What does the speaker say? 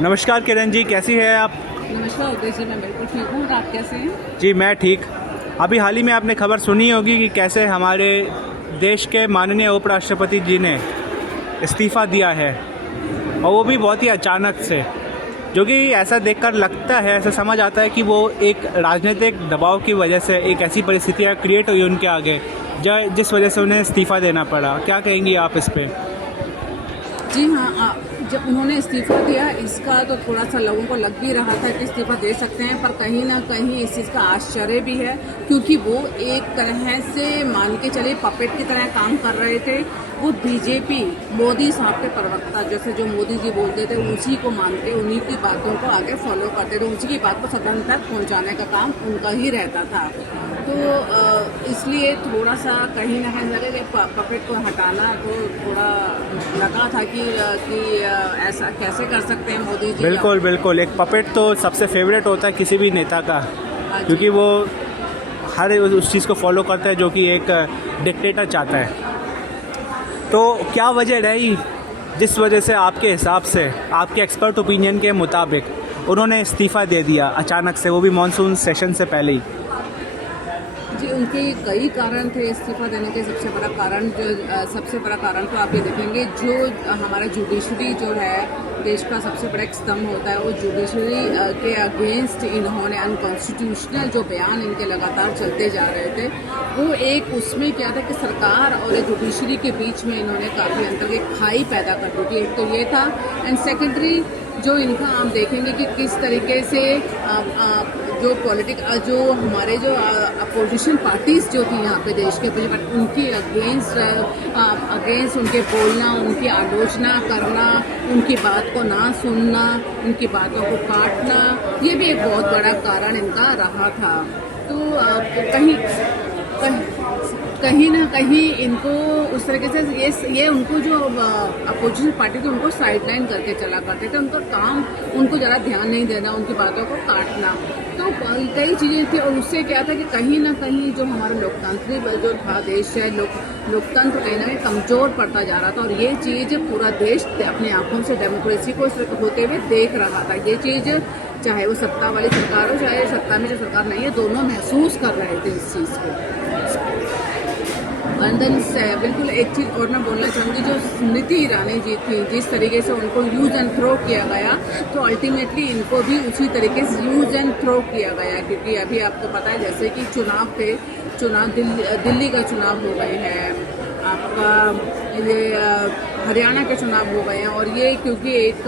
नमस्कार किरण जी, कैसी है आप? नमस्कार उदय जी, मैं बिल्कुल ठीक हूँ और आप कैसे हैं? जी मैं ठीक। अभी हाल ही में आपने खबर सुनी होगी कि कैसे हमारे देश के माननीय उपराष्ट्रपति जी ने इस्तीफ़ा दिया है, और वो भी बहुत ही अचानक से, जो कि ऐसा देखकर लगता है, ऐसा समझ आता है कि वो एक राजनीतिक दबाव की वजह से एक ऐसी परिस्थितियाँ क्रिएट हुई उनके आगे जिस वजह से उन्हें इस्तीफ़ा देना पड़ा। क्या कहेंगी आप इस पे? जी हाँ, जब उन्होंने इस्तीफ़ा दिया इसका तो थोड़ा सा लोगों को लग भी रहा था कि इस्तीफ़ा दे सकते हैं, पर कहीं ना कहीं इस चीज़ का आश्चर्य भी है क्योंकि वो एक तरह से मान के चले पपेट की तरह काम कर रहे थे। वो बीजेपी मोदी साहब के प्रवक्ता, जैसे जो मोदी जी बोलते थे उसी को मानते, उन्हीं की बातों को आगे फॉलो करते थे, उसी की बात को सदन तक पहुँचाने का काम उनका ही रहता था। तो इसलिए थोड़ा सा कहीं ना कहीं लगे कि पपेट को हटाना तो थोड़ा लगा था कि ऐसा कैसे कर सकते हैं मोदी जी। बिल्कुल बिल्कुल, एक पपेट तो सबसे फेवरेट होता है किसी भी नेता का, हाँ जी। क्योंकि वो हर उस चीज़ को फॉलो करता है जो कि एक डिक्टेटर चाहता है। तो क्या वजह रही जिस वजह से आपके हिसाब से, आपके एक्सपर्ट ओपिनियन के मुताबिक उन्होंने इस्तीफ़ा दे दिया अचानक से, वो भी मॉनसून सेशन से पहले ही? जी, उनके कई कारण थे इस्तीफा देने के। सबसे बड़ा कारण तो आप ये देखेंगे, जो हमारा जुडिशरी जो है देश का सबसे बड़ा एक स्तंभ होता है, वो जुडिशरी के अगेंस्ट इन्होंने अनकॉन्स्टिट्यूशनल जो बयान इनके लगातार चलते जा रहे थे, वो एक उसमें क्या था कि सरकार और जुडिशरी के बीच में इन्होंने काफ़ी अंतर एक खाई पैदा कर दी थी। एक तो ये था, एंड सेकेंडरी जो इनका आप देखेंगे कि किस तरीके से जो हमारे जो अपोजिशन पार्टीज़ जो थी यहाँ पे देश के, उनकी अगेंस्ट उनके बोलना, उनकी आलोचना करना, उनकी बात को ना सुनना, उनकी बातों को काटना, ये भी एक बहुत बड़ा कारण इनका रहा था। तो कहीं ना कहीं इनको उस तरीके से ये उनको जो अपोजिशन पार्टी थी उनको साइडलाइन करके चला करते थे। उनका काम, उनको ज़रा ध्यान नहीं देना, उनकी बातों को काटना, तो कई चीज़ें थी। और उससे क्या था कि कहीं ना कहीं जो हमारा लोकतांत्रिक जो था देश है, लोकतंत्र कहीं ना कहीं कमज़ोर पड़ता जा रहा था। और ये चीज़ पूरा देश अपनी आंखों से डेमोक्रेसी को होते हुए देख रहा था। ये चीज़ चाहे वो सत्ता वाली सरकार हो, चाहे सत्ता में जो सरकार नहीं है, दोनों महसूस कर रहे थे इस चीज़ को। अंदर से बिल्कुल एक चीज़ और मैं बोलना चाहूँगी, जो स्मृति ईरानी जी थी, जिस तरीके से उनको यूज एंड थ्रो किया गया, तो अल्टीमेटली इनको भी उसी तरीके से यूज एंड थ्रो किया गया। क्योंकि अभी आपको पता है जैसे कि दिल्ली का चुनाव हो गए हैं, आपका ये हरियाणा के चुनाव हो गए हैं, और ये क्योंकि एक